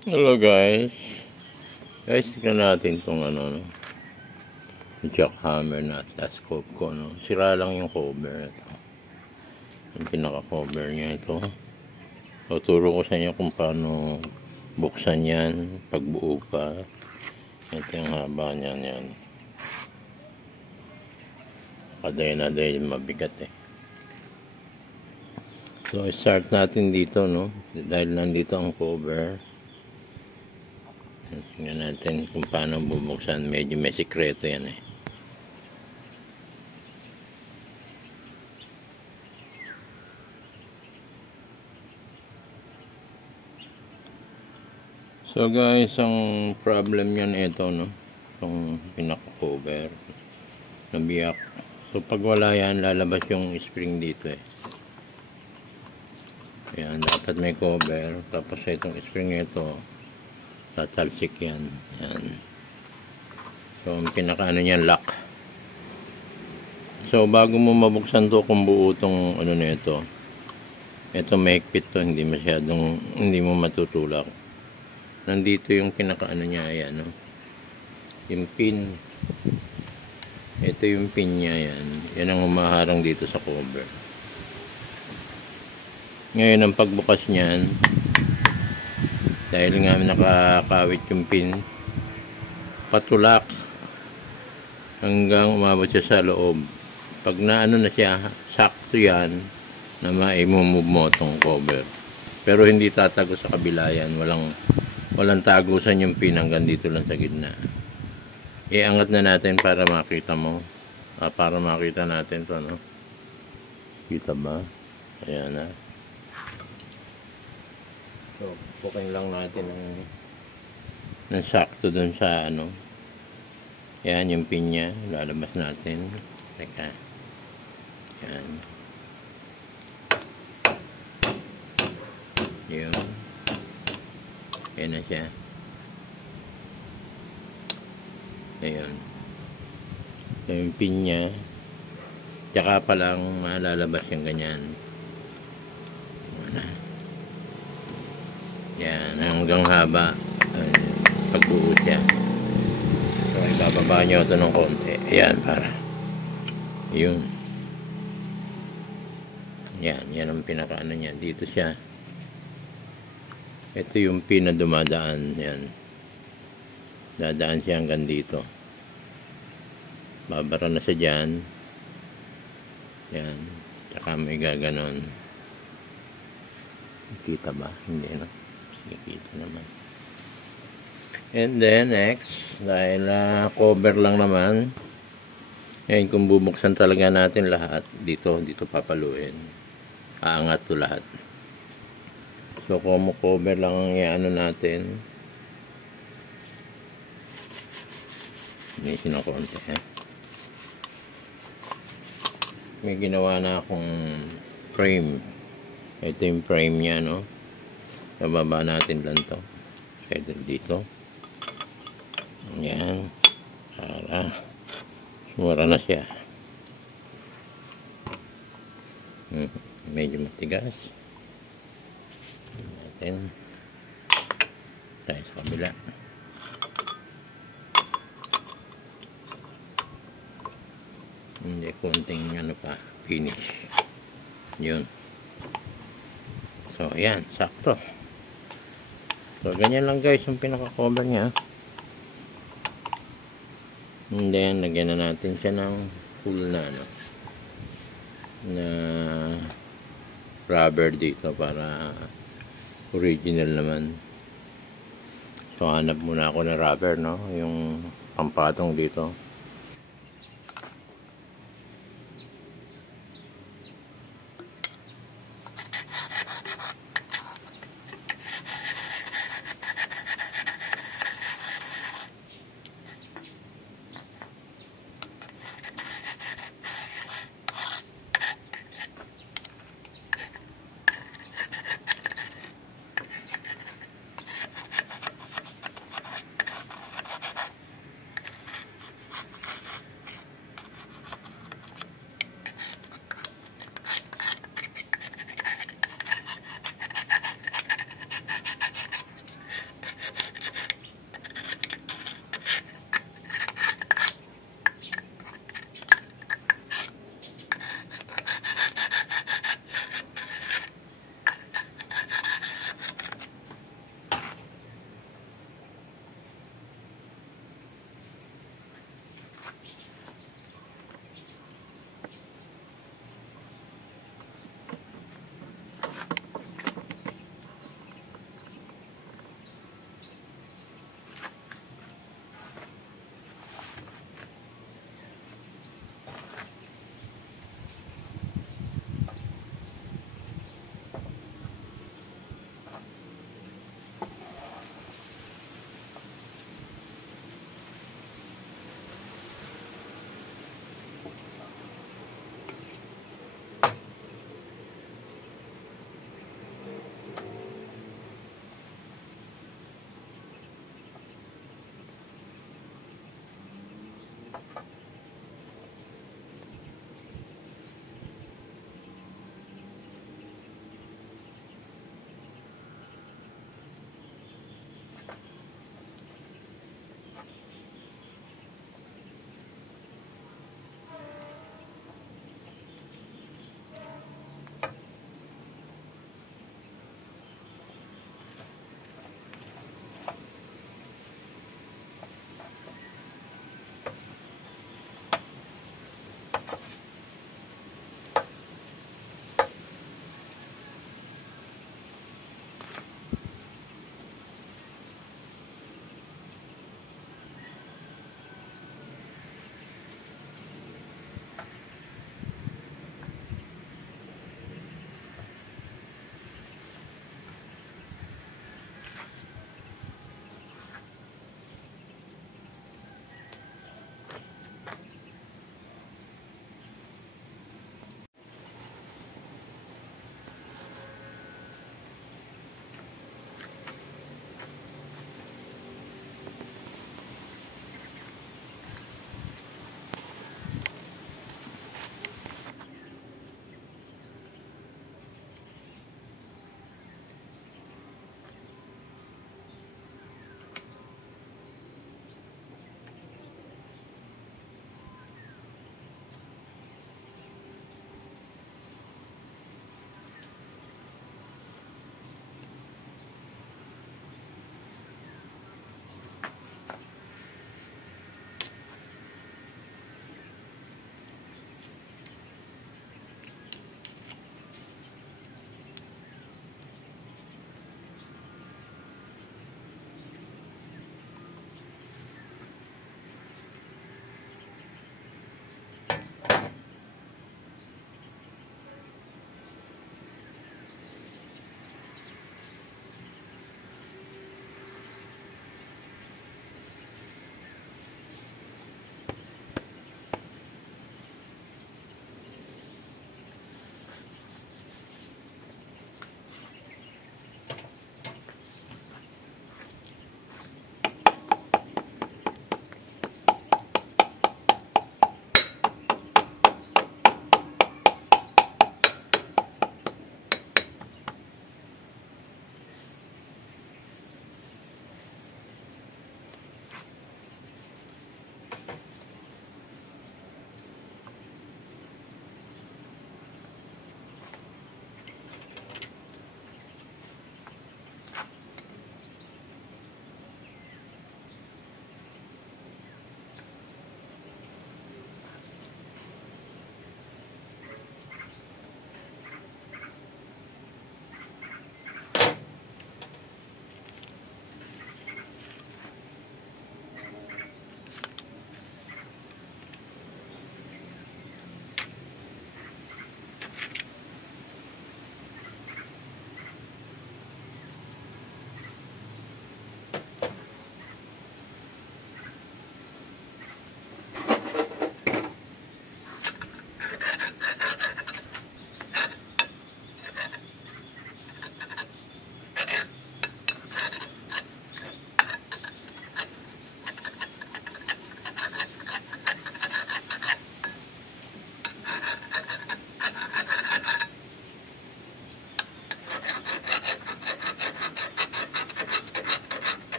Hello guys. Tignan natin itong no, jackhammer na atlas scope ko, no. Sira lang yung cover ito. Yung pinaka-cover niya ito. Tuturo ko sa inyo kung paano buksan yan pagbuo pa. Ito yung haba niyan yan. Dahil mabigat eh. So start natin dito, no. Dahil nandito ang cover. Tingnan natin kung paano bubuksan. Medyo may sikreto yan eh. So guys, ang problem yan ito, no. Itong pinaka-cover. Nabiyak. So pag wala yan, lalabas yung spring dito eh. Ayan, dapat may cover. Tapos itong spring ito, tatalsik yan. Ayan. So ang pinaka niyan, lock. So bago mo mabuksan to, kung buo tong na ito, mahigpit to, hindi mo matutulak. Nandito yung pinaka niya, ayan, no? Yung pin. Ito yung pin niya, yan. Yan ang umaharang dito sa cover. Ngayon ang pagbukas niyan, dahil nga nakakawit yung pin, patulak hanggang umabot siya sa loob. Pag naano na siya, sakto yan na maimumove mo itong cover. Pero hindi tatago sa kabila yan. Walang tagusan yung pin, hanggang dito lang sa gitna. Iangat na natin para makita mo. Para makita natin to, no? Kita ba? Ayan na. So, pukin lang natin ng sakto dun sa yan yung pin niya. Lalabas natin. Teka. Yan. Yun. Yan na siya. Ayan. Yung pin niya. Tsaka pa lang lalabas yung ganyan. Yan, hanggang haba. Pagbuo siya. So, ibababa nyo ito ng konti. Ayan, para. Yun. Yan ang pinaka niya. Dito siya. Ito yung pin na dumadaan. Yan. Dadaan siya hanggang dito. Babara na siya dyan. Yan. Tsaka may gaganon. Kita ba? Hindi, no? Nakikita naman. And then next, dahil cover lang naman, ngayon kung bubuksan talaga natin lahat, dito papaluin. Aangat to lahat. So kung cover lang ang iano natin, may sinakonti may ginawa na akong frame. Ito yung frame niya, no? Bababa natin lang to. Pwede dito. Ayan. Para sumura na siya. Medyo matigas. Natin. Tayo sa kabila. Hindi, konting pa. Finish. Yun. So, ayan. Sakto. So, ganyan lang guys yung pinaka-cover niya. And then, lagyan na natin siya ng full na rubber dito para original naman. So, hanap muna ako ng rubber, no? Yung pampatong dito.